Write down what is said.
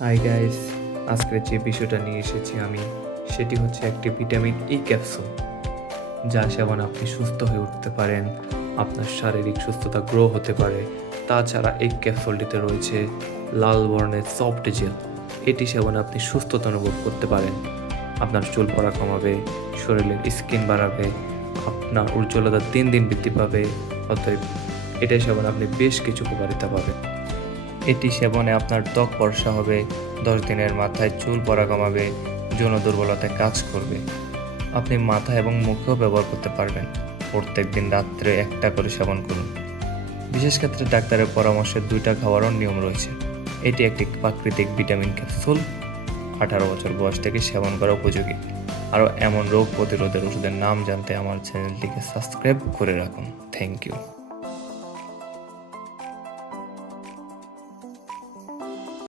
Hi guys আজকের যে বিষয়টা নিয়ে এসেছি আমি, সেটি হচ্ছে একটি ভিটামিন ই ক্যাপসুল যা সেবন আপনি সুস্থ হয়ে উঠতে পারেন, আপনার শারীরিক সুস্থতা গ্রো হতে পারে। তাছাড়া এই ক্যাপসুলটিতে রয়েছে লাল বর্ণের সফট জেল এটি সেবনে আপনি সুস্থতা অনুভব করতে পারেন। আপনার চুল পড়া কমাবে, শরীরের স্কিন বাড়াবে, আপনার উজ্জ্বলতা দিন দিন বৃদ্ধি পাবে, অতএব এটা সেবনে আপনি বেশ কিছু উপকারিতা পাবেন। এটি সেবনে আপনার ত্বক বর্ষা হবে, দশ দিনের মাথায় চুল পড়া কমাবে, যৌন দুর্বলতায় কাজ করবে। আপনি মাথা এবং মুখেও ব্যবহার করতে পারবেন। প্রত্যেক দিন রাত্রে একটা করে সেবন করুন। বিশেষ ক্ষেত্রে ডাক্তারের পরামর্শে দুইটা খাওয়ারও নিয়ম রয়েছে। এটি একটি প্রাকৃতিক ভিটামিন ক্যাপসুল। আঠারো বছর বয়স থেকে সেবন করা উপযোগী। আরও এমন রোগ প্রতিরোধের ওষুধের নাম জানতে আমার চ্যানেলটিকে সাবস্ক্রাইব করে রাখুন। Thank you.